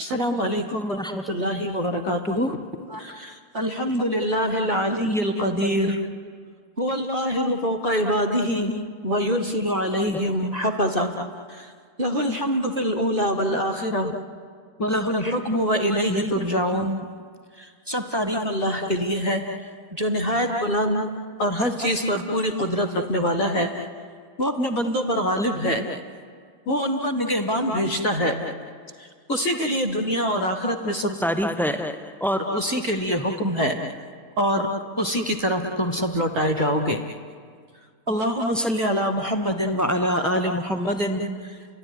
السلام علیکم ورحمۃ اللہ وبرکاتہ۔ الحمد للہ العلی القدیر هو القاہر فوق عباده ويرسل علیہم حفظا له الحمد في الأولى والآخرة وله الحكم وإلیہ ترجعون۔ سب تعریف اللہ کے لیے ہے جو نہایت بلند اور ہر چیز پر پوری قدرت رکھنے والا ہے۔ وہ اپنے بندوں پر غالب ہے، وہ ان پر نگہبان بھیجتا ہے۔ اسی کے لیے دنیا اور آخرت میں سب تعریف ہے اور اسی کے لیے حکم ہے اور اسی کی طرف تم سب لوٹائے جاؤ گے۔ اللہم صلی علی محمد وعلی آل محمد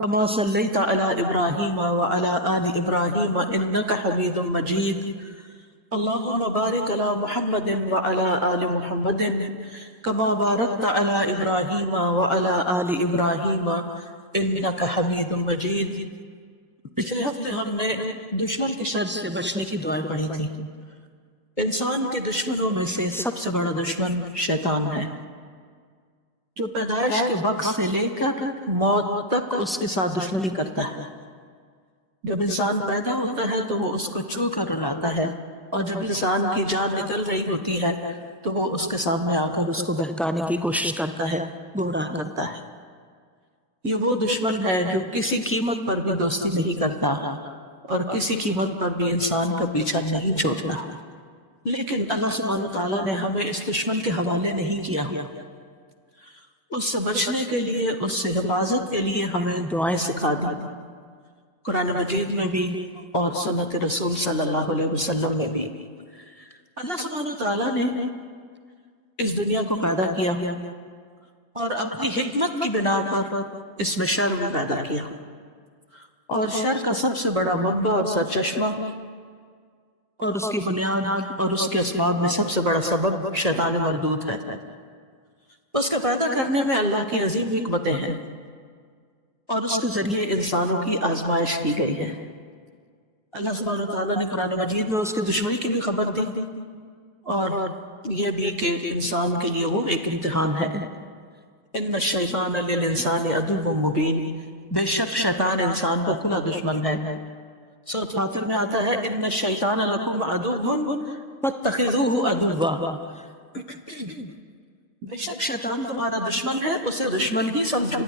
کما صلیت علی ابراہیم وعلی آل ابراہیم انک حمید مجید۔ اللہم بارک علی محمد وعلی آل محمد کما بارکت علی ابراہیم وعلی آل ابراہیم انک حمید مجید۔ پچھلے ہفتے ہم نے دشمن کے شر سے بچنے کی دعائیں پڑھی تھی۔ انسان کے دشمنوں میں سے سب سے بڑا دشمن شیطان ہے، جو پیدائش کے وقت سے لے کر موت تک اس کے ساتھ دشمنی کرتا ہے۔ جب انسان پیدا ہوتا ہے تو وہ اس کو چھو کر رلاتا ہے، اور جب انسان کی جان نکل رہی ہوتی ہے تو وہ اس کے سامنے آ کر اس کو بہکانے کی کوشش کرتا ہے، گمراہ کرتا ہے۔ یہ وہ دشمن ہے جو کسی قیمت پر بھی دوستی نہیں کرتا اور کسی قیمت پر بھی انسان کا پیچھا نہیں چھوڑتا۔ لیکن اللہ سبحانہ تعالیٰ نے ہمیں اس دشمن کے حوالے نہیں کیا۔ اس سے بچنے کے لیے، اس سے حفاظت کے لیے ہمیں دعائیں سکھا دی، قرآن مجید میں بھی اور سنت رسول صلی اللہ علیہ وسلم میں بھی۔ اللہ سبحانہ تعالیٰ نے اس دنیا کو پیدا کیا اور اپنی حکمت کی بنا پر اس میں شر بھی پیدا کیا، اور شر کا سب سے بڑا منبع اور سرچشمہ اور اس کی بنیاد اور اس کے اسباب میں سب سے بڑا سبب شیطان مردود ہے۔ اس کے پیدا کرنے میں اللہ کی عظیم حکمتیں ہیں، اور اس کے ذریعے انسانوں کی آزمائش کی گئی ہے۔ اللہ سبحانہ تعالیٰ نے قرآن مجید میں اس کی دشمنی کی بھی خبر دی، اور یہ بھی کہ انسان کے لیے وہ ایک امتحان ہے۔ ان الشیطان للانسان عدو مبین، بے شک شیطان انسان کا کھلا دشمن ہے۔ سورۃ فاطر میں آتا ہے ان الشیطان لکم عدو فاتخذوہ عدوا، بے شک شیطان تمہارا دشمن ہے، اسے دشمن ہی سمجھو۔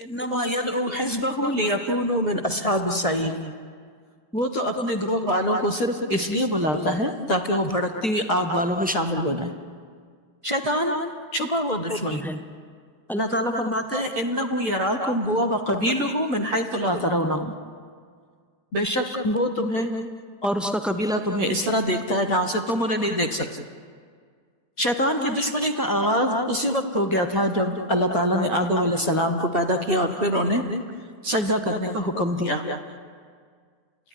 انما یدعو حزبہ لیکونوا من اصحاب السعیر، وہ تو اپنے گروہ والوں کو صرف اس لیے بلاتا ہے تاکہ وہ بھڑکتی ہوئی آگ والوں میں شامل ہو جائے۔ شیطان چھپا ہوا دشمن ہے۔ اللہ تعالیٰ فرماتے ہیں اِنَّهُ يَرَاكُمْ هُوَ وَقَبِيلُهُ مِنْ حَيْثُ لَا تَرَوْنَهُمْ، بے شک وہ تمہیں اور اس کا قبیلہ تمہیں اس طرح دیکھتا ہے جہاں سے تم انہیں نہیں دیکھ سکتے۔ شیطان کی دشمنی کا آغاز اسی وقت ہو گیا تھا جب اللہ تعالیٰ نے آدم علیہ السلام کو پیدا کیا اور پھر انہیں سجدہ کرنے کا حکم دیا،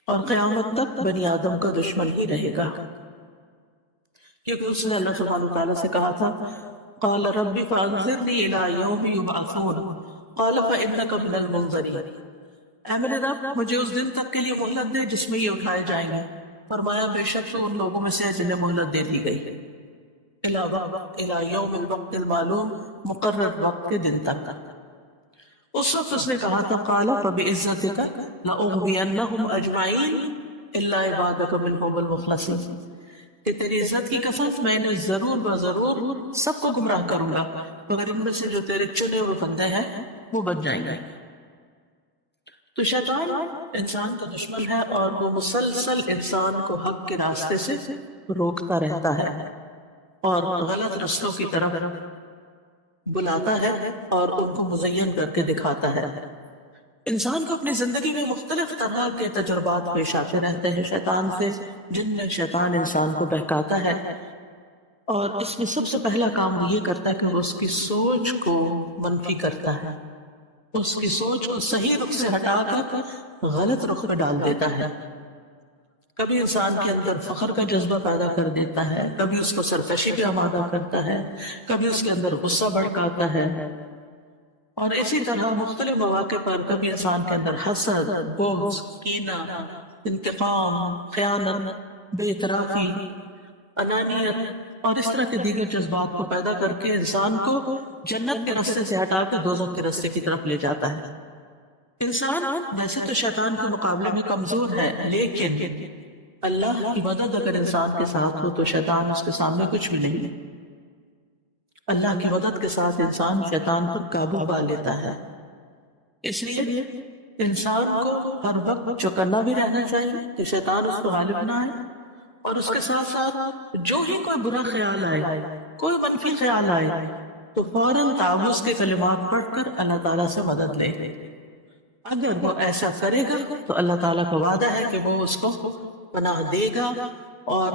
اور قیامت تک بنی آدم کا دشمن ہی رہے گا، کیونکہ اس نے اللہ سبحانہ تعالیٰ سے کہا تھا قال رب فانظرنی الی یوم یبعثون قال فانک من المنظرین، اے میرے رب مجھے اس دن تک کے لیے مہلت دے جس میں یہ اٹھائے جائیں گے۔ فرمایا بے شک تو ان لوگوں میں سے جنہیں مہلت دے دی گئی، الی یوم الوقت المعلوم، مقرر وقت کے دن تک۔ اس وقت اس نے کہا تھا قال فبعزتک لاغوینہم اجمعین الا عبادک منہم المخلصین، کہ تیری عزت کی قسم میں نے ضرور سب کو گمراہ کروں گا مگر ان میں سے جو تیرے چنے ہوئے بندے ہیں وہ بن جائیں گے۔ تو شیطان انسان کا دشمن ہے، اور وہ مسلسل انسان کو حق کے راستے سے روکتا رہتا ہے اور غلط رستوں کی طرف بلاتا ہے اور ان کو مزین کر کے دکھاتا ہے۔ انسان کو اپنی زندگی میں مختلف طرح کے تجربات پیش آتے رہتے ہیں شیطان سے، جن میں شیطان انسان کو بہکاتا ہے، اور اس میں سب سے پہلا کام یہ کرتا ہے کہ وہ اس کی سوچ کو منفی کرتا ہے، اس کی سوچ کو صحیح رخ سے ہٹا کر غلط رخ میں ڈال دیتا ہے۔ کبھی انسان کے اندر فخر کا جذبہ پیدا کر دیتا ہے، کبھی اس کو سرکشی پہ آمادہ کرتا ہے، کبھی اس کے اندر غصہ بھڑکاتا ہے، اور اسی طرح مختلف مواقع پر کبھی انسان کے اندر حسد، بغض، کینہ، انتقام، خیانت، بے اعترافی، انانیت اور اس طرح کے دیگر جذبات کو پیدا کر کے انسان کو جنت کے راستے سے ہٹا کے دوزخ کے راستے کی طرف لے جاتا ہے۔ انسان ویسے تو شیطان کے مقابلے میں کمزور ہے، لیکن اللہ کی مدد اگر انسان کے ساتھ ہو تو شیطان اس کے سامنے کچھ بھی نہیں ہے۔ اللہ کی مدد کے ساتھ انسان شیطان پر قابو پا لیتا ہے۔ اس لیے انسان کو ہر وقت چوکنا بھی رہنا چاہیے کہ شیطان اس کو غالب نہ آئے، اور اس کے ساتھ ساتھ جو ہی کوئی برا خیال آئے، کوئی منفی خیال آئے، تو فوراً تعوذ کے کلمات پڑھ کر اللہ تعالیٰ سے مدد لے۔ اگر وہ ایسا کرے گا تو اللہ تعالیٰ کا وعدہ ہے کہ وہ اس کو پناہ دے گا، اور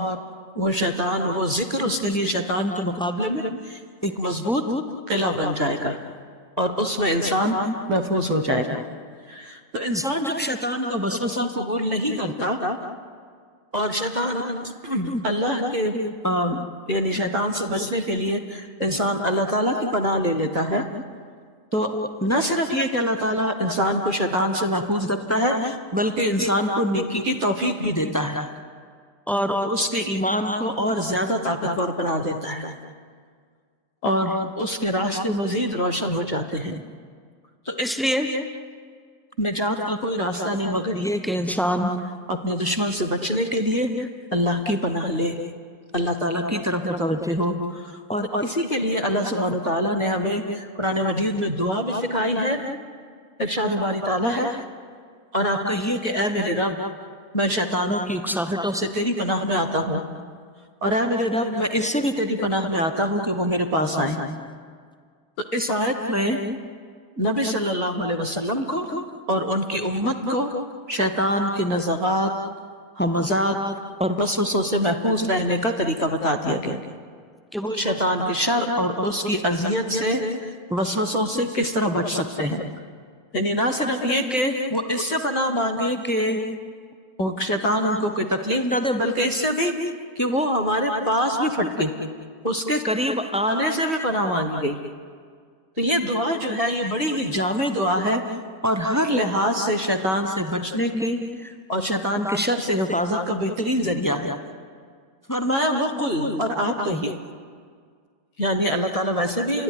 وہ شیطان، وہ ذکر اس کے لیے شیطان کے مقابلے میں ایک مضبوط قلعہ بن جائے گا، اور اس میں انسان محفوظ ہو جائے گا۔ تو انسان جب شیطان کا وسوسہ قبول نہیں کرتا اور شیطان اللہ کے یعنی شیطان سے بچنے کے لیے انسان اللہ تعالیٰ کی پناہ لے لیتا ہے، تو نہ صرف یہ کہ اللہ تعالیٰ انسان کو شیطان سے محفوظ رکھتا ہے، بلکہ انسان کو نیکی کی توفیق بھی دیتا ہے، اور اس کے ایمان کو اور زیادہ طاقتور بنا دیتا ہے، اور اس کے راستے مزید روشن ہو جاتے ہیں۔ تو اس لیے نجات کا کوئی راستہ نہیں مگر یہ کہ انسان اپنے دشمن سے بچنے کے لیے اللہ کی پناہ لے، اللہ تعالیٰ کی طرف متوجہ ہو۔ اور اسی کے لیے اللہ سبحانہ وتعالیٰ نے ہمیں قرآن مجید میں دعا بھی سکھائی ہے۔ ارشاد باری تعالیٰ ہے، اور آپ کہیے کہ اے میرے رب، میں شیطانوں کی اکساہٹوں سے تیری پناہ میں آتا ہوں، اور اے میرے رب، میں اس سے بھی تیری پناہ میں آتا ہوں کہ وہ میرے پاس آئیں۔ تو اس آیت میں نبی صلی اللہ علیہ وسلم کو اور ان کی امت کو شیطان کی نزغات، ہمزات اور وسوسوں سے محفوظ رہنے کا طریقہ بتا دیا گیا کہ وہ شیطان کی شر اور اس کی اذیت سے، وسوسوں سے کس طرح بچ سکتے ہیں۔ یعنی نہ صرف یہ کہ وہ اس سے پناہ مانگے کہ وہ شیطان ان کو کوئی تکلیف نہ دے، بلکہ اس سے بھی کہ وہ ہمارے پاس بھی پھٹکے، اس کے قریب آنے سے بھی پناہ مانگی گئی۔ تو یہ دعا جو ہے یہ بڑی ہی جامع دعا ہے، اور ہر لحاظ سے شیطان سے بچنے کی اور شیطان کی شر سے حفاظت کا بہترین ذریعہ ہے۔ فرمایا وقل، اور آپ کہیے، یعنی اللہ تعالیٰ ویسے بھی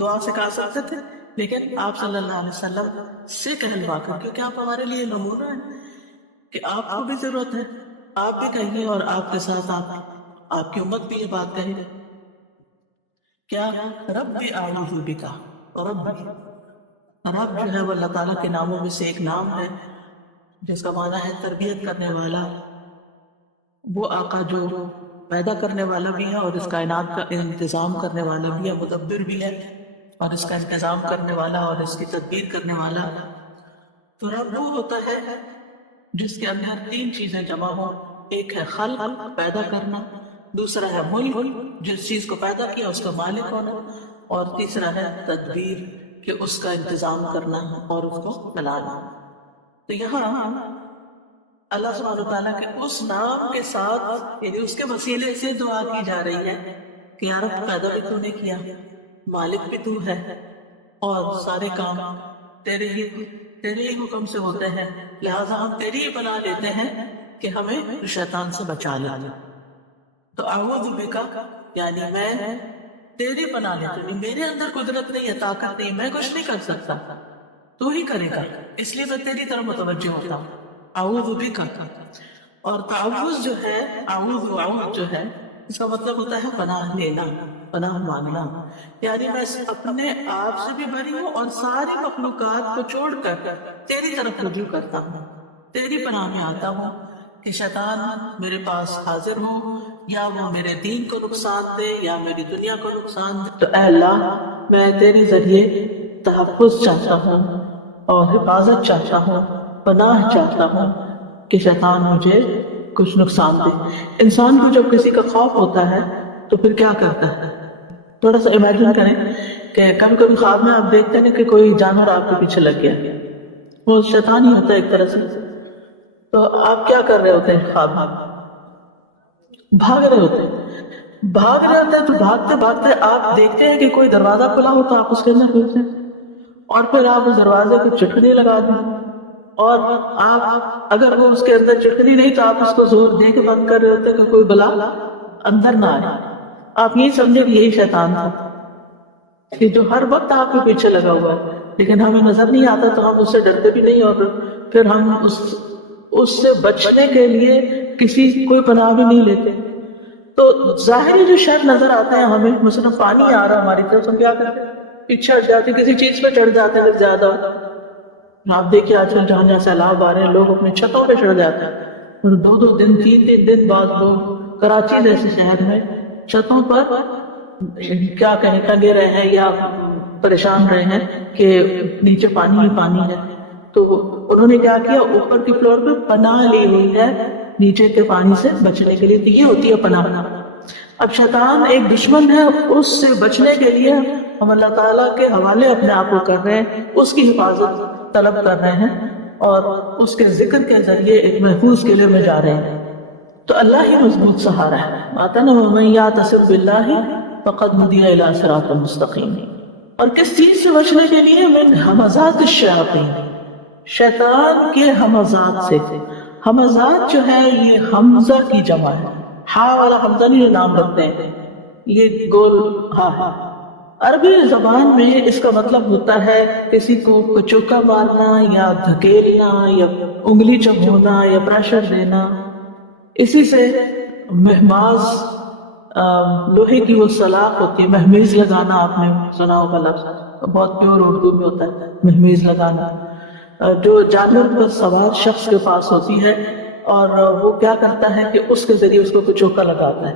دعا سے کہا سکتے تھے، لیکن آپ صلی اللہ علیہ وسلم سے کہلوا کر، کیونکہ آپ ہمارے لیے نمونہ ہیں کہ آپ کو بھی ضرورت ہے، آپ بھی کہیے، اور آپ کے ساتھ آپ کی امت بھی یہ بات کہے۔ کیا؟ رب اعوذ بک، رب جو ہے وہ اللہ تعالیٰ کے ناموں میں سے ایک نام ہے جس کا معنی ہے تربیت کرنے والا، وہ آقا جو پیدا کرنے والا بھی ہے اور اس کائنات کا انتظام کرنے والا بھی ہے، مدبر بھی ہے، اور اس کا انتظام کرنے والا اور اس کی تدبیر کرنے والا۔ تو رب وہ ہوتا ہے جس کے اندر تین چیزیں جمع ہوں، ایک ہے خلق، پیدا کرنا، دوسرا ہے ملک، جس چیز کو پیدا کیا اس کا مالک ہونا، اور تیسرا ہے تدبیر، کہ اس کا انتظام کرنا اور اس کو چلانا۔ تو یہاں اللہ سبحانہ وتعالیٰ کے اس نام کے ساتھ، یعنی اس کے وسیلے سے دعا کی جا رہی ہے کہ یا رب، پیدا بھی تو نے کیا، مالک بھی تو ہے، اور سارے کام تیرے ہی حکم سے ہوتے ہیں، لہٰذا ہم تیری ہی پناہ لیتے ہیں کہ ہمیں شیطان سے بچا لے۔ تو اعوذ بک یعنی میں تیری پناہ لیتا ہوں، میرے اندر قدرت نہیں ہے، طاقت نہیں، میں کچھ نہیں کر سکتا، تو ہی کرے گا، اس لیے میں تیری طرف متوجہ ہوتا ہوں۔ اعوذ بک، اور تعوذ جو ہے، اعوذ جو ہے، اس کا مطلب ہوتا ہے پناہ لینا، پناہ مانگنا، یعنی میں اپنے آپ سے بھی بری ہوں اور ساری مخلوقات کو چھوڑ کر تیری طرف رجوع کرتا ہوں، تیری پناہ میں آتا ہوں کہ شیطان میرے پاس حاضر ہو، یا وہ میرے دین کو نقصان دے یا میری دنیا کو نقصان دے۔ تو اے اللہ، میں تیرے ذریعے تحفظ چاہتا ہوں اور حفاظت چاہتا ہوں، پناہ چاہتا ہوں کہ شیطان مجھے کچھ نقصان دے۔ انسان کو جب کسی کا خوف ہوتا ہے تو پھر کیا کرتا ہے؟ تھوڑا سا امیجن کریں کہ کبھی کبھی خواب میں آپ دیکھتے ہیں کہ کوئی جانور آپ کے پیچھے لگ گیا، وہ شیطان ہی ہوتا ہے ایک طرح سے، تو آپ کیا کر رہے ہوتے ہیں؟ خواب بھاگ رہے ہوتے ہیں، تو بھاگتے بھاگتے آپ دیکھتے ہیں کہ کوئی دروازہ کھلا ہو تو آپ اس کے اندر گھستے ہیں، اور پھر آپ اس دروازے کو چٹکنی لگا دیں، اور آپ اگر وہ اس کے اندر چٹکنی نہیں تو آپ اس کو زور دے کے بند کر رہے ہوتے ہیں کہ کوئی بلا اندر نہ آئے۔ آپ یہی سمجھے کہ یہی شیطان تھا، کہ جو ہر وقت آپ کے پیچھے لگا ہوا ہے لیکن ہمیں نظر نہیں آتا تو ہم اس سے ڈرتے بھی نہیں، اور پھر ہم اس سے بچنے کے لیے کسی کوئی پناہ بھی نہیں لیتے. تو ظاہری جو شر نظر آتا ہے ہمیں، مثلا پانی آ رہا ہماری طرف، ہم کیا کرتے ہیں؟ پیچھے ہٹ جاتے، کسی چیز پہ چڑھ جاتے ہیں اگر زیادہ. آپ دیکھیے آج کل جہاں جہاں سیلاب آ رہے ہیں لوگ اپنی چھتوں پہ چڑھ جاتے ہیں، اور 2 2 دن 3 3 دن بعد لوگ کراچی جیسے شہر میں چھتوں پر کیا کہیں ٹنگے رہے ہیں یا پریشان رہے ہیں کہ نیچے پانی ہی پانی ہے. تو انہوں نے کیا کیا، اوپر کی فلور پہ پناہ لی ہوئی ہے نیچے کے پانی سے بچنے کے لیے. تو یہ ہوتی ہے پناہ. اب شیطان ایک دشمن ہے، اس سے بچنے کے لیے ہم اللہ تعالیٰ کے حوالے اپنے آپ کو کر رہے ہیں، اس کی حفاظت طلب کر رہے ہیں اور اس کے ذکر کے ذریعے ایک محفوظ قلعے میں جا رہے ہیں. تو اللہ ہی مضبوط سہارا ہے. آتا نا وَمَن يَعْتَصِم بِاللَّهِ فَقَدْ هُدِيَ إِلَىٰ صِرَاطٍ مُسْتَقِيمٍ. اور کس چیز سے بچنے کے لیے؟ من ہمزات الشیاطین، شیطان کے ہمزات سے. ہمزات جو ہے یہ حمزہ کی جمع ہے، ہا والا حمزہ نہیں جو نام رکھتے ہیں، یہ گول ہا ہے. عربی زبان میں اس کا مطلب ہوتا ہے کسی کو کچوکا مارنا یا دھکیلنا یا انگلی چبھونا یا پریشر دینا. اسی سے مہماز، لوہے کی وہ سلاخ ہوتی ہے، مہمیز لگانا، آپ نے سنا ہوگا لفظ، بہت پیور اردو میں ہوتا ہے مہمیز لگانا، جو جانور پر سوار شخص کے پاس ہوتی ہے اور وہ کیا کرتا ہے کہ اس کے ذریعے اس کو کچوکا لگاتا ہے.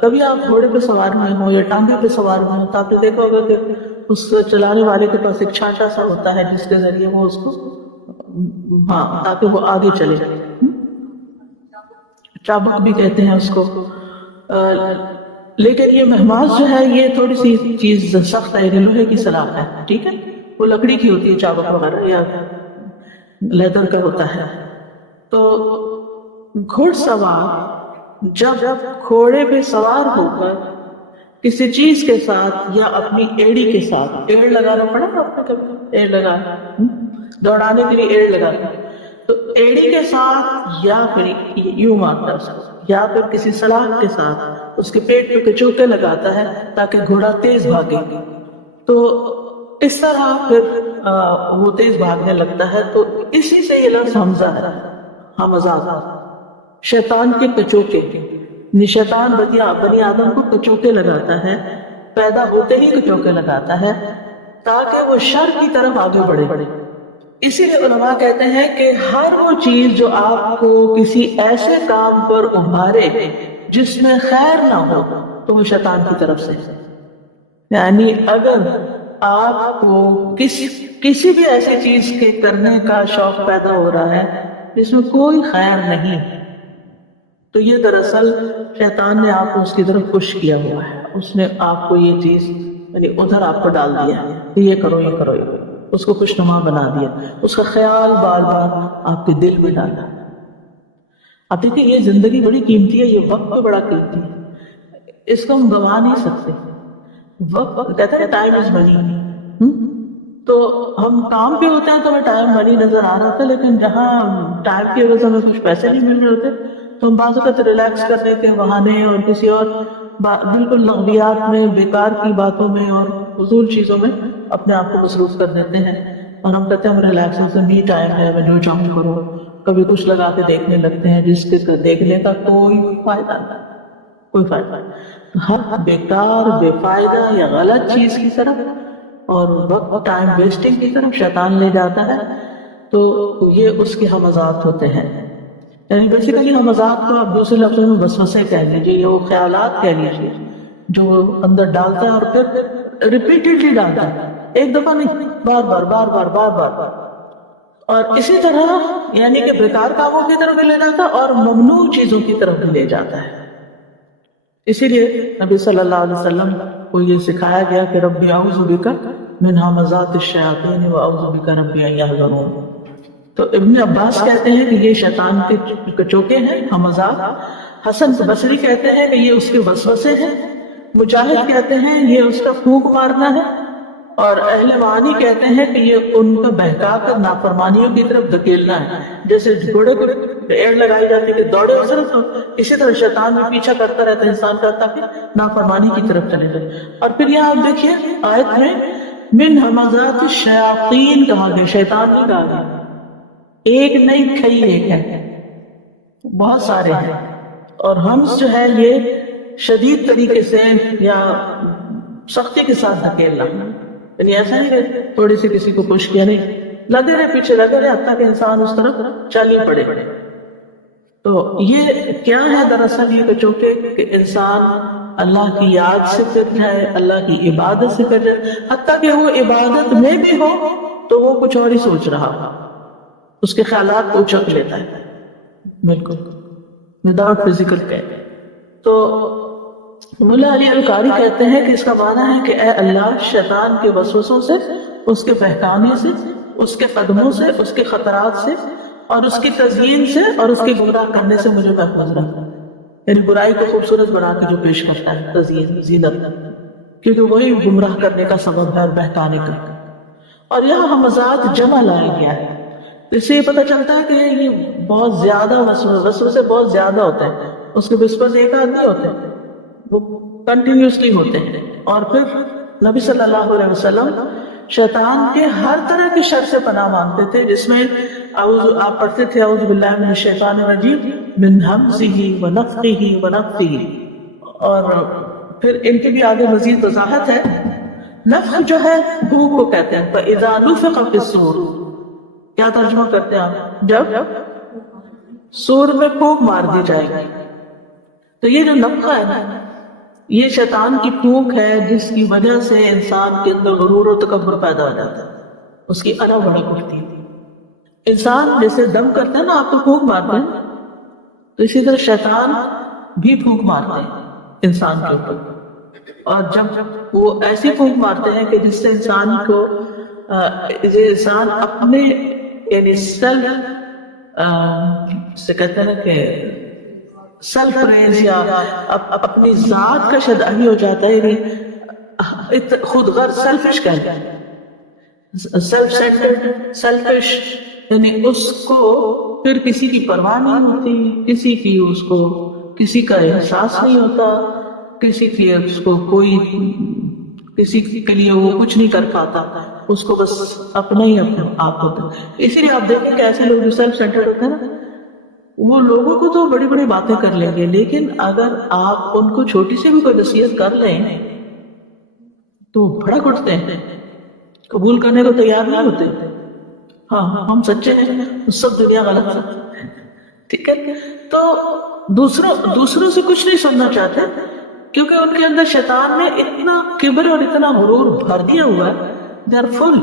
کبھی آپ گھوڑے پہ سوار میں ہو یا ٹانگے پہ سوار میں ہو تو آپ نے دیکھا ہوگا کہ اس چلانے والے کے پاس ایک چھانٹا سا ہوتا ہے جس کے ذریعے وہ اس کو، ہاں، تاکہ وہ آگے چلے. چابک بھی کہتے ہیں اس کو. لیکن یہ مہماز جو ہے یہ تھوڑی سی چیز سخت ہے، یہ لوہے کی سلاخ ہے، ٹھیک ہے، وہ لکڑی کی ہوتی ہے چابک وغیرہ یا لیدر کا ہوتا ہے. تو گھوڑ سوار جب گھوڑے پہ سوار ہو کر کسی چیز کے ساتھ یا اپنی ایڑی کے ساتھ، ایڑ لگانا پڑا نا آپ نے کبھی؟ ایڑ لگانا دوڑانے کے لیے ایڑ لگانا، تو ایڑی کے ساتھ یا پھر یوں مارتا ہے اس کو، یا پھر کسی سلاخ کے ساتھ اس کے پیٹ پہ کچوکے لگاتا ہے تاکہ گھوڑا تیز بھاگے. تو اس طرح پھر وہ تیز بھاگنے لگتا ہے. تو اسی سے یہ لفظ حمزہ ہے، حمزات، شیطان کے کچوکے. شیطان بنی آدم کو کچوکے لگاتا ہے، پیدا ہوتے ہی کچوکے لگاتا ہے تاکہ وہ شر کی طرف آگے بڑھے. اسی لیے علماء کہتے ہیں کہ ہر وہ چیز جو آپ کو کسی ایسے کام پر ابھارے جس میں خیر نہ ہو تو وہ شیطان کی طرف سے. یعنی اگر آپ کو کسی بھی ایسی چیز کے کرنے کا شوق پیدا ہو رہا ہے جس میں کوئی خیر نہیں، تو یہ دراصل شیطان نے آپ کو اس کی طرف پش کیا ہوا ہے. اس نے آپ کو یہ چیز یعنی ادھر آپ کو ڈال دیا کہ یہ کرو یہ کرو یہ کرو، اس کو خوشنما بنا دیا، اس کا خیال بار بار آپ کے دل میں ڈالا. اب دیکھیں یہ زندگی بڑی قیمتی ہے، یہ وقت بھی بڑا قیمتی ہے، اس کو ہم گنوا نہیں سکتے. وقت کہتے ہیں ٹائم از منی. تو ہم کام پہ ہوتے ہیں تو ہمیں ٹائم منی نظر آ رہا ہوتا ہے، لیکن جہاں ٹائم کی وجہ سے ہمیں کچھ پیسے نہیں مل رہے ہوتے تو ہم بعض اوقات ریلیکس کرنے کے بہانے اور کسی اور بالکل لغویات میں، بیکار کی باتوں میں اور فضول چیزوں میں اپنے آپ کو مصروف کر دیتے ہیں. اور ہم کہتے ہیں ہم ریلیکس، می ٹائم ہے، میں جو چاہوں کروں. کبھی کچھ لگا کے دیکھنے لگتے ہیں جس کے دیکھنے کا کوئی فائدہ نہیں، کوئی فائدہ نہیں. ہر بیکار، بے فائدہ یا غلط چیز کی طرف اور وقت ٹائم ویسٹنگ کی طرف شیطان لے جاتا ہے. تو یہ اس کے ہمزات ہوتے ہیں. یعنی بیسیکلی ہمزات کو آپ دوسرے لفظوں میں وسوسے کہہ لیجیے یا وہ خیالات کہہ لیجیے جو اندر ڈالتا ہے اور پھر ریپیٹڈلی ڈالتا ہے، ایک دفعہ نہیں، بار بار بار بار بار بار. اور اسی طرح یعنی کہ بیکار کاموں کی طرف بھی لے جاتا ہے اور ممنوع چیزوں کی طرف بھی لے جاتا ہے. اسی لیے نبی صلی اللہ علیہ وسلم کو یہ سکھایا گیا کہ ربی اعوذ بک من ہمزات الشیاطین واعوذ بک ربی ان یحضرون. تو ابن عباس کہتے ہیں کہ یہ شیطان کے کچوکے ہیں، ہمزات. حسن بصری کہتے ہیں کہ یہ اس کے وسوسے ہیں. مجاہد کہتے ہیں یہ اس کا پھونک مارنا ہے. اور اہل معانی کہتے ہیں کہ یہ ان کا بہکا کر نافرمانیوں کی طرف دھکیلنا ہے، جیسے گھوڑے کو ایڑ لگائی جاتی ہے کہ دوڑے اس طرف، تو اسی طرح شیطان بھی پیچھا کرتا رہتا ہے انسان کا تاکہ نافرمانی کی طرف چلے جائے۔ اور پھر یہاں آپ دیکھیے آیت میں من ہمزات الشیاطین کہا گیا، شیطان نہیں کہا گیا، ایک نہیں کئی ایک ہے، بہت سارے ہیں۔ اور ہمز جو ہے یہ شدید طریقے سے یا سختی کے ساتھ دھکیلنا، یعنی ایسا نہیں کہ تھوڑی سی کسی کو پش کیا، نہیں، لگے رہے پیچھے لگے رہے حتیٰ کہ انسان اس طرف چل ہی پڑے۔ تو یہ کیا ہے دراصل یہ کہ چونکہ کہ انسان اللہ کی یاد سے پھر جائے، اللہ کی عبادت سے پھر جائے، حتیٰ کہ وہ عبادت میں بھی ہو تو وہ کچھ اور ہی سوچ رہا، اس کے خیالات کو اچک لیتا ہے بالکل وداؤٹ فزیکل کیئر۔ تو مولا علی القاری کہتے ہیں کہ اس کا معنی ہے کہ اے اللہ، شیطان کے وسوسوں سے، اس کے بہکانے سے، اس کے قدموں سے، اس کے خطرات سے، اور اس کی تزیین سے اور اس کے گمراہ کرنے سے مجھے محفوظ رکھ، یعنی برائی کو خوبصورت بنا کے جو پیش کرتا ہے، تزیین، زینت، کیونکہ وہی گمراہ کرنے کا سبب ہے اور بہکانے کا۔ اور یہاں ہمزات جمع لایا گیا ہے، اس سے یہ پتہ چلتا ہے کہ یہ بہت زیادہ وسوسے بہت زیادہ ہوتے ہیں، اس کے بس ایک آدمی ہوتے ہیں، وہ کنٹینیوسلی ہوتے ہیں۔ اور پھر نبی صلی اللہ علیہ وسلم شیطان کے ہر طرح کے شر سے پناہ مانگتے تھے، جس میں آپ پڑھتے تھے اعوذ باللہ من الشیطان الرجیم من ہمزہ ونفخہ ونفثہ، اور پھر ان کے بھی آگے مزید وضاحت ہے۔ نفخ جو ہے بھوک کو کہتے ہیں، فَإِذَا نُفِخَ فِي الصُّورِ، کیا ترجمہ کرتے ہیں آپ؟ جب سور میں پھونک مار دی جائے گی۔ تو یہ جو نفخہ ہے نا، یہ شیطان کی پھونک ہے جس کی وجہ سے انسان کے اندر غرور و تکبر پیدا ہو جاتا ہے، اس کی انا بڑک اٹھتی ہے۔ انسان جیسے دم کرتا ہے نا، آپ تو پھونک مارتے ہیں، تو اسی طرح شیطان بھی پھونک مارتے ہیں انسان کے اوپر، اور جب وہ ایسی پھونک مارتے ہیں کہ جس سے انسان کو انسان اپنے یعنی سیلف سے کہتے ہیں نا کہ سیلف پریز یا اپنی ذات کا شدائی ہو جاتا ہے، یعنی خود غرض، سیلفش کہتے ہیں، سیلف سینٹرڈ، سیلفش، یعنی اس کو پھر کسی کی پرواہ نہیں ہوتی، کسی کی اس کو کسی کا احساس نہیں ہوتا، کسی کی اس کو کوئی کسی کے لیے وہ کچھ نہیں کر پاتا، اس کو بس اپنا ہی اپنا آپ ہوتا ہے۔ اسی لیے آپ دیکھیں کہ ایسے لوگ جو سیلف سینٹرڈ ہوتے ہیں نا، وہ لوگوں کو تو بڑی بڑی باتیں کر لیں گے، لیکن اگر آپ ان کو چھوٹی سی بھی کوئی نصیحت کر لیں تو بھڑک اٹھتے ہیں، قبول کرنے کو تیار نہیں ہوتے۔ ہاں ہم سچے ہیں، سب دنیا غلط ہے، ٹھیک ہے۔ تو دوسروں سے کچھ نہیں سننا چاہتے، کیونکہ ان کے اندر شیطان نے اتنا کبر اور اتنا غرور بھر دیا ہوا ہے، دے آر فل،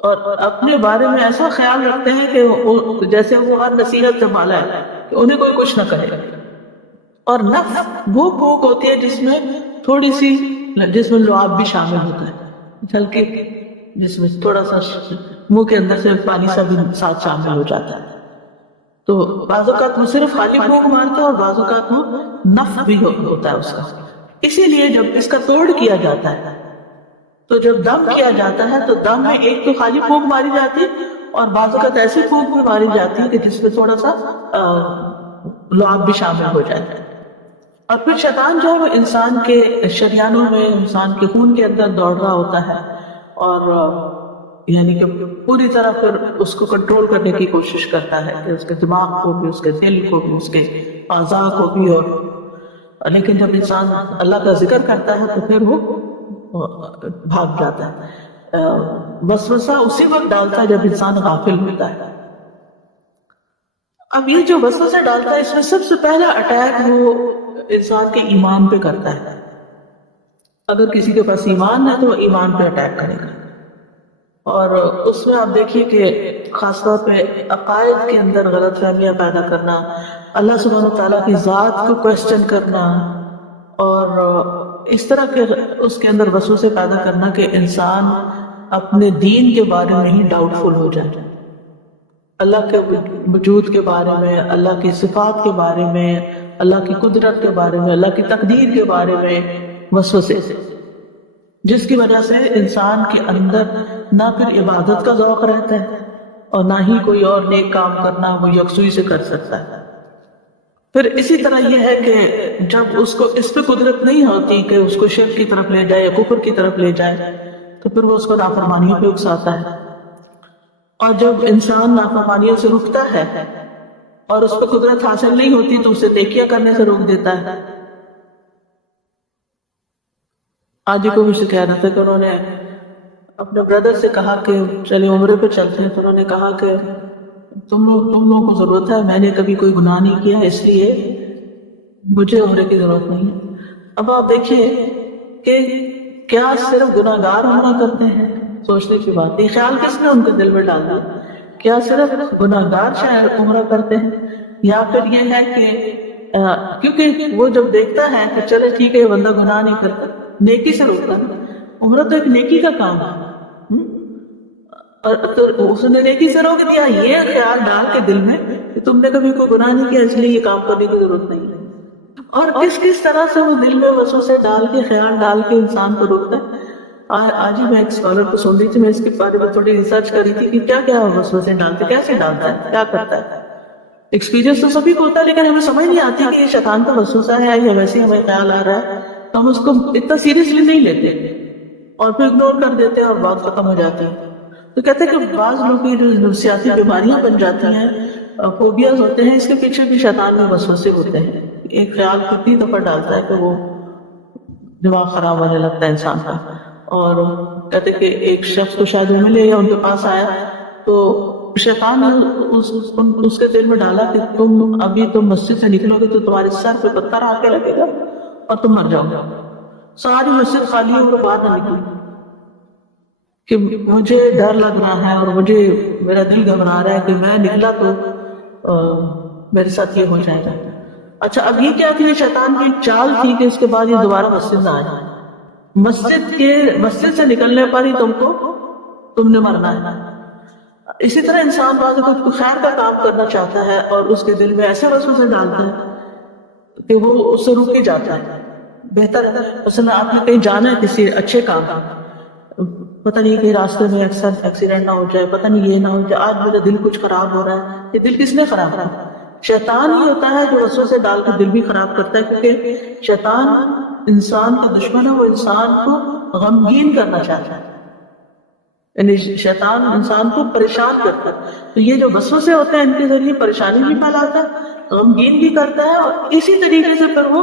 اور اپنے بارے میں ایسا خیال رکھتے ہیں کہ جیسے وہ ہر نصیحت سے مالا ہے کہ انہیں کوئی کچھ نہ کہے۔ اور نفس وہ بھوک ہوتی ہے جس میں تھوڑی سی، جس میں لعاب بھی شامل ہوتا ہے، ہلکی، جس میں تھوڑا سا منہ کے اندر سے پانی سا بھی ساتھ شامل ہو جاتا ہے۔ تو بعض اوقات وہ صرف خالی بھوک مارتا ہے اور بعض اوقات وہ نفس بھی ہوتا ہے اس کا۔ اسی لیے جب اس کا توڑ کیا جاتا ہے، تو جب دم کیا جاتا ہے تو دم میں ایک تو خالی پھونک ماری جاتی ہے، اور بعض اوقات ایسی پھونک بھی ماری جاتی ہے کہ جس میں تھوڑا سا لعاب بھی شامل ہو جاتا ہے۔ اور پھر شیطان جو ہے وہ انسان کے شریانوں میں، انسان کے خون کے اندر دوڑ رہا ہوتا ہے، اور یعنی کہ پوری طرح پھر اس کو کنٹرول کرنے کی کوشش کرتا ہے کہ اس کے دماغ کو بھی، اس کے دل کو بھی، اس کے اعضاء کو بھی۔ اور لیکن جب انسان اللہ کا ذکر کرتا ہے تو پھر وہ بھاگ جاتا ہے۔ وسوسہ اسی وقت ڈالتا ہے جب انسان غافل ہوتا ہے۔ اب یہ جو وسوسہ ڈالتا ہے، اس میں سب سے پہلا اٹیک وہ انسان کے ایمان پہ کرتا ہے۔ اگر کسی کے پاس ایمان ہے تو وہ ایمان پہ اٹیک کرے گا، اور اس میں آپ دیکھیے کہ خاص طور پہ عقائد کے اندر غلط فہمیاں پیدا کرنا، اللہ سبحانہ وتعالیٰ کی ذات کو کوسچن کرنا، اور اس طرح کے اس کے اندر وسوسے پیدا کرنا کہ انسان اپنے دین کے بارے میں ہی ڈاؤٹ فل ہو جائے، اللہ کے وجود کے بارے میں، اللہ کی صفات کے بارے میں، اللہ کی قدرت کے بارے میں، اللہ کی تقدیر کے بارے میں وسوسے سے۔ جس کی وجہ سے انسان کے اندر نہ پھر عبادت کا ذوق رہتا ہے اور نہ ہی کوئی اور نیک کام کرنا وہ یکسوئی سے کر سکتا ہے۔ پھر اسی طرح یہ ہے کہ جب اس کو اس پہ قدرت نہیں ہوتی کہ اس کو شرک کی طرف لے جائے یا کفر کی طرف لے جائے، تو پھر وہ اس کو نافرمانیوں پہ اکساتا ہے، اور جب انسان نافرمانیوں سے رکتا ہے اور اس پہ قدرت حاصل نہیں ہوتی تو اسے نیکیاں کرنے سے روک دیتا ہے۔ آج ہی کو مجھ سے کہہ رہا تھا کہ انہوں نے اپنے بردر سے کہا کہ چلے عمرے پہ چلتے ہیں، تو انہوں نے کہا کہ تم لوگوں کو ضرورت ہے، میں نے کبھی کوئی گناہ نہیں کیا اس لیے مجھے عمرے کی ضرورت نہیں ہے۔ اب آپ دیکھیے کہ کیا صرف گناہ گار عمرہ کرتے ہیں؟ سوچنے کی بات، یہ خیال کس نے ان کے دل میں ڈال دیا؟ کیا صرف گناہ گار شاید عمرہ کرتے ہیں، یا پھر یہ ہے کہ کیونکہ وہ جب دیکھتا ہے کہ چلے ٹھیک ہے یہ بندہ گناہ نہیں کرتا، نیکی سے روکتا ہے، عمرہ تو ایک نیکی کا کام ہے، اور تو اس نے نیکی سے روک دیا، یہ خیال ڈال کے دل میں کہ تم نے کبھی کوئی گناہ نہیں کیا اس لیے یہ کام کرنے کی ضرورت نہیں ہے۔ اور کس طرح سے وہ دل میں وسوسے ڈال کے خیال ڈال کے انسان کو روکتا ہے۔ آج ہی میں ایک اسکالر کو سن رہی تھی، میں اس کے بارے میں تھوڑی ریسرچ کر رہی تھی کہ کیا کیا وسوسے ڈالتے، کیسے ڈالتا ہے، کیا کرتا ہے۔ ایکسپیرینس تو سبھی کو ہوتا ہے، لیکن ہمیں سمجھ نہیں آتی کہ یہ شیطان کا وسوسہ ہے یا ویسے ہی ہمیں خیال آ رہا ہے، تو ہم اس کو اتنا سیریسلی نہیں لیتے اور پھر اگنور کر دیتے ہیں اور بات ختم ہو جاتی ہے۔ تو کہتے ہیں کہ بعض لوگ کی جو نفسیاتی بیماریاں بن جاتی ہیں، فوبیاز ہوتے ہیں، اس کے پیچھے بھی شیطان میں وسوسے ہوتے ہیں۔ ایک خیال کتنی دفعہ ڈالتا ہے کہ وہ دماغ خراب ہونے لگتا ہے انسان کا۔ اور کہتے ہیں کہ ایک شخص کو شاید وہ ملے یا ان کے پاس آیا تو شیطان نے اس کے دل میں ڈالا کہ تم مسجد سے نکلو گے تو تمہارے سر پہ پتھر آ کے لگے گا اور تم مر جاؤ گے۔ ساری مسجد خالی ہو کے باہر نہ نکلی کہ مجھے ڈر لگ رہا ہے اور مجھے میرا دل گھبرا رہا ہے کہ میں نکلا تو میرے ساتھ یہ ہو جائے گا۔ اچھا اب یہ کیا تھی، یہ شیطان کی چال تھی کہ اس کے بعد یہ دوبارہ مسجد نہ آئے، مسجد سے نکلنے پر ہی تم نے مرنا ہے۔ اسی طرح انسان بعض اوقات کوئی خیر کا کام کرنا چاہتا ہے اور اس کے دل میں ایسے وسوسے ڈالتا ہے کہ وہ اس سے رک ہی جاتا ہے۔ بہتر ہے مثلا آپ نے کہیں جانا ہے کسی اچھے کام، پتہ نہیں کہ راستے میں اکثر ایکسیڈنٹ نہ ہو جائے، پتہ نہیں یہ نہ ہو جائے، آج میرا دل کچھ خراب ہو رہا ہے۔ یہ دل کس نے خراب کیا؟ شیطان ہی ہوتا ہے جو وسوسے ڈال کے دل بھی خراب کرتا ہے، کیونکہ شیطان انسان کا دشمن ہے، وہ انسان کو غمگین کرنا چاہتا ہے، یعنی شیطان انسان کو پریشان کرتا ہے۔ تو یہ جو وسوسے ہوتے ہیں ان کے ذریعے پریشانی بھی پھیلاتا ہے، غمگین بھی کرتا ہے، اور اسی طریقے سے پھر وہ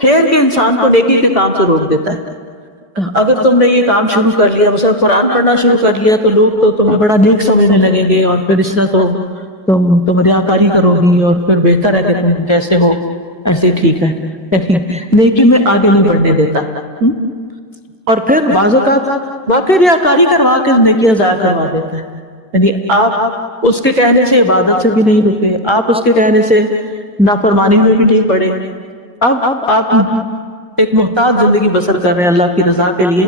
پھیر کے انسان کو نیکی کے کام سے روک دیتا ہے۔ اگر تم نے یہ کام شروع کر لیا، مثلا قرآن پڑھنا شروع کر لیا، تو لوگ تو تمہیں بڑا نیک سمجھنے لگیں گے، اور پھر اس طرح تو تم ریاکاری کرو گی، اور پھر بہتر ہے کہ تم جیسے ہو ایسے ٹھیک ہے، نیکی میں آگے نہیں بڑھنے دیتا۔ اور پھر بعض اوقات واقعی ریاکاری کروا کے نیکیاں ضائع کروا دیتا ہے، یعنی آپ اس کے کہنے سے عبادت سے بھی نہیں رکے، آپ اس کے کہنے سے نافرمانی میں بھی نہیں پڑے۔ اب آپ ایک محتاط زندگی بسر کر رہے ہیں اللہ کی رضا کے لیے،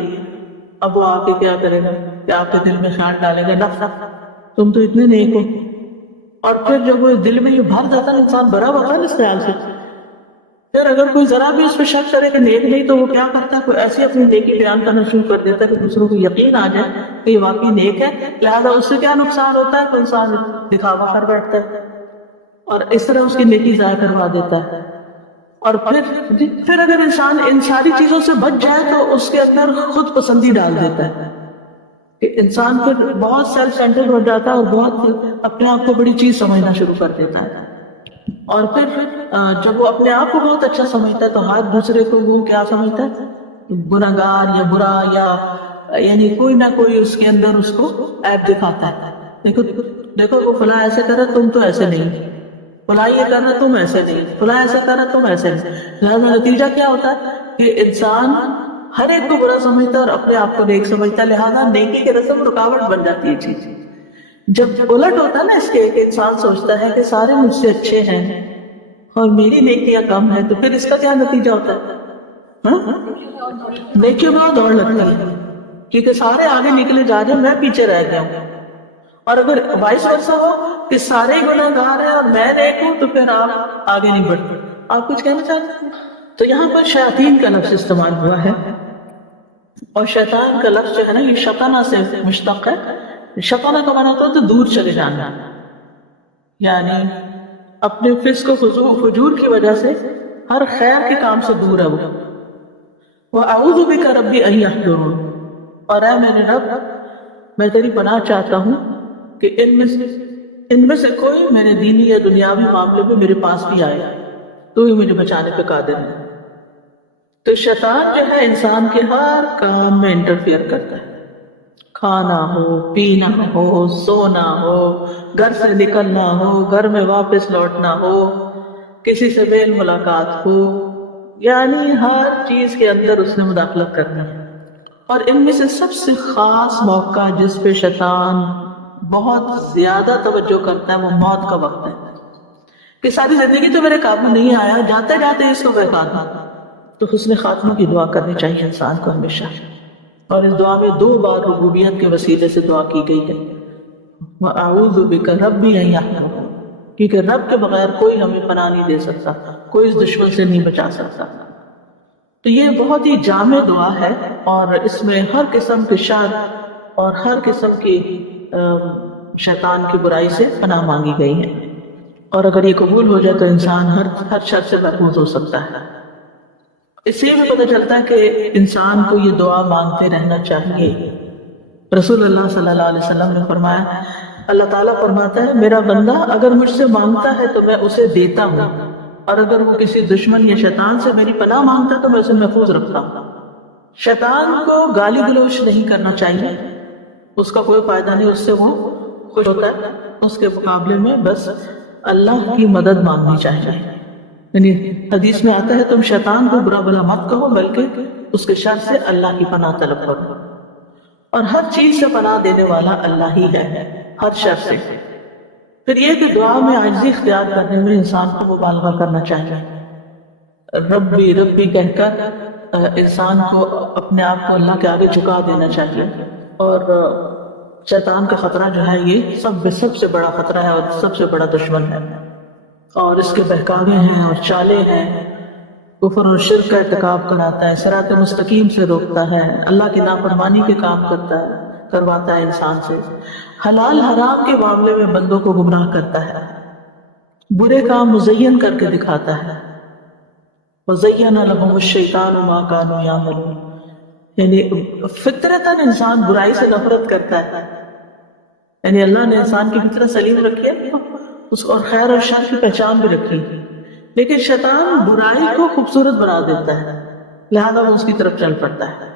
اب وہ آ کے کیا کرے گا کہ آپ کے دل میں خیال ڈالے گا نفرت، تم تو اتنے نیک ہو۔ اور پھر جب وہ دل میں یہ بھر جاتا ہے انسان بھرا ہوتا ہے اس خیال سے، پھر اگر کوئی ذرا بھی اس پہ شک کرے کہ نیک نہیں تو وہ کیا کرتا ہے، کوئی ایسی اپنی نیکی بیان کرنا شروع کر دیتا ہے کہ دوسروں کو یقین آ جائے کہ یہ واقعی نیک ہے، لہذا اس سے کیا نقصان ہوتا ہے کہ انسان دکھاوا کر بیٹھتا ہے اور اس طرح اس کی نیکی ضائع کروا دیتا ہے۔ اور پھر اگر انسان ان ساری چیزوں سے بچ جائے تو اس کے اندر خود پسندی ڈال دیتا ہے کہ انسان پھر بہت سیلف سینٹرڈ ہو جاتا ہے اور بہت اپنے آپ کو بڑی چیز سمجھنا شروع کر دیتا ہے، اور پھر جب وہ اپنے آپ کو بہت اچھا سمجھتا ہے تو ہر دوسرے کو وہ کیا سمجھتا ہے، گناہ گار یا برا، یا یعنی کوئی نہ کوئی اس کے اندر اس کو عیب دکھاتا ہے۔ دیکھو وہ فلاں ایسے کر رہا تم تو ایسے نہیں، فلاں یہ کر رہا تم ایسے نہیں، فلاں ایسے کر رہا تم ایسے نہیں، لہٰذا نتیجہ کیا ہوتا ہے کہ انسان ہر ایک کو برا سمجھتا ہے اور اپنے آپ کو نیک سمجھتا ہے، لہٰذا نیکی کے رسم رکاوٹ بن جاتی ہے چیز۔ جب الٹ ہوتا ہے نا اس کے، کہ انسان سوچتا ہے کہ سارے مجھ سے اچھے ہیں اور میری نیکیاں کم ہیں، تو پھر اس کا کیا نتیجہ ہوتا ہے، نیکیوں میں دوڑ لگتی ہے کیونکہ سارے آگے نکلے جا رہے ہیں، میں پیچھے رہ گیا ہوں۔ اور اگر وائس ورسا ہو کہ سارے گناہ گار ہیں اور میں نیک ہوں تو پھر آپ آگے نہیں بڑھتے۔ آپ کچھ کہنا چاہتے ہیں؟ تو یہاں پر شیاطین کا لفظ استعمال ہوا ہے، اور شیطان کا لفظ جو ہے نا یہ شطنا سے مشتق ہے. شطنا کا معنی ہوتا ہے تو دور چلے جانا، یعنی اپنے فسق و فجور کی وجہ سے ہر خیر کے کام سے دور ہے وہ. وَأَعُوذُ بِكَ رَبِّ أَن يَحْضُرُونِ، اور اے میرے رب میں تیری پناہ چاہتا ہوں کہ ان میں سے کوئی میرے دینی یا دنیاوی معاملے میں میرے پاس بھی آئے، تو ہی مجھے بچانے پہ قادر ہے. تو شیطان جو ہے انسان کے ہر کام میں انٹرفیئر کرتا ہے، کھانا ہو، پینا ہو، سونا ہو، گھر سے نکلنا ہو، گھر میں واپس لوٹنا ہو، کسی سے میل ملاقات ہو، یعنی ہر چیز کے اندر اس نے مداخلت کرنی ہے. اور ان میں سے سب سے خاص موقع جس پہ شیطان بہت زیادہ توجہ کرتا ہے وہ موت کا وقت ہے، کہ ساری زندگی تو میرے قابو نہیں آیا، جاتے جاتے اس کو بہکا دوں. تو حسن خاتمہ کی دعا کرنی چاہیے انسان کو ہمیشہ، اور اس دعا میں 2 بار ربوبیت کے وسیلے سے دعا کی گئی ہے. وَأَعُوذُ بِكَ رَبِّ أَن يَحْضُرُونِ، کیونکہ رب کے بغیر کوئی ہمیں پناہ نہیں دے سکتا، کوئی اس دشمن سے نہیں بچا سکتا. تو یہ بہت ہی جامع دعا ہے، اور اس میں ہر قسم کے شر اور ہر قسم کی شیطان کی برائی سے پناہ مانگی گئی ہے. اور اگر یہ قبول ہو جائے تو انسان ہر شر سے محفوظ ہو سکتا ہے. اس سے بھی پتہ چلتا ہے کہ انسان کو یہ دعا مانگتے رہنا چاہیے. رسول اللہ صلی اللہ علیہ وسلم نے فرمایا، اللہ تعالیٰ فرماتا ہے میرا بندہ اگر مجھ سے مانگتا ہے تو میں اسے دیتا ہوں، اور اگر وہ کسی دشمن یا شیطان سے میری پناہ مانگتا ہے تو میں اسے محفوظ رکھتا ہوں. شیطان کو گالی گلوچ نہیں کرنا چاہیے، اس کا کوئی فائدہ نہیں، اس سے وہ خوش ہوتا ہے. اس کے مقابلے میں بس اللہ کی مدد مانگنی چاہیے. یعنی حدیث میں آتا ہے تم شیطان کو برا بلا مت کہو بلکہ اس کے شر سے اللہ کی پناہ طلب کرو، اور ہر چیز سے پناہ دینے والا اللہ ہی ہے، ہر شر سے. پھر یہ کہ دعا میں عاجزی اختیار کرنے میں انسان کو مبالغہ کرنا چاہیے. ربی ربی کہہ کر انسان کو اپنے آپ کو اللہ کے آگے جھکا دینا چاہیے. اور شیطان کا خطرہ جو ہے یہ سب سے بڑا خطرہ ہے اور سب سے بڑا دشمن ہے، اور اس کے بہکاوے ہیں اور چالیں ہیں. کفر اور شرک کا ارتکاب کراتا ہے، صراط مستقیم سے روکتا ہے، اللہ کی نافرمانی کے کام کرواتا ہے انسان سے، حلال حرام کے معاملے میں بندوں کو گمراہ کرتا ہے، برے کام مزین کر کے دکھاتا ہے. وَزَيَّنَ لَهُمُ الشَّيْطَانُ مَا كَانُوا يَعْمَلُونَ، یعنی فطرتاً انسان برائی سے نفرت کرتا ہے. یعنی اللہ نے انسان کی فطرت سلیم رکھی ہے، اس کو اور خیر اور شر کی پہچان بھی رکھی، لیکن شیطان برائی کو خوبصورت بنا دیتا ہے، لہذا وہ اس کی طرف چل پڑتا ہے.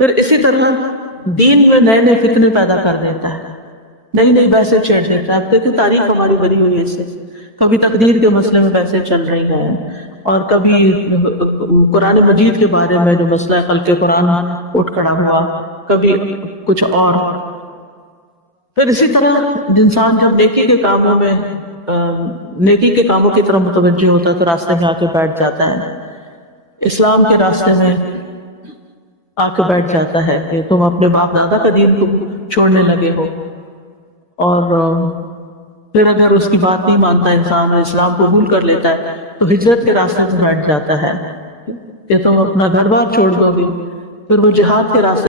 پھر اسی طرح دین میں نئے نئے فتنے پیدا کر دیتا ہے، نئی نئی بحثیں چھیڑ دیتا ہے. اب دیکھیں تاریخ ہماری بنی ہوئی ہے اس سے، کبھی تقدیر کے مسئلے میں بحثیں چل رہی ہیں، اور کبھی قرآن مجید کے بارے میں جو مسئلہ ہے خلق قرآن اٹھ کھڑا ہوا، کبھی کچھ اور. پھر اسی طرح انسان جب نیکی کے کاموں میں نیکی کے کاموں کی طرف متوجہ ہوتا ہے تو راستے میں آ کے بیٹھ جاتا ہے، اسلام کے راستے میں آ کے بیٹھ جاتا ہے کہ تم اپنے باپ دادا کا دین کو چھوڑنے لگے ہو. اور پھر اگر اس کی بات نہیں مانتا انسان اور اسلام کو قبول کر لیتا ہے تو ہجرت کے راستے میں بیٹھ جاتا ہے کہ تم اپنا گھر بار چھوڑ دو گے. پھر وہ جہاد کے راستے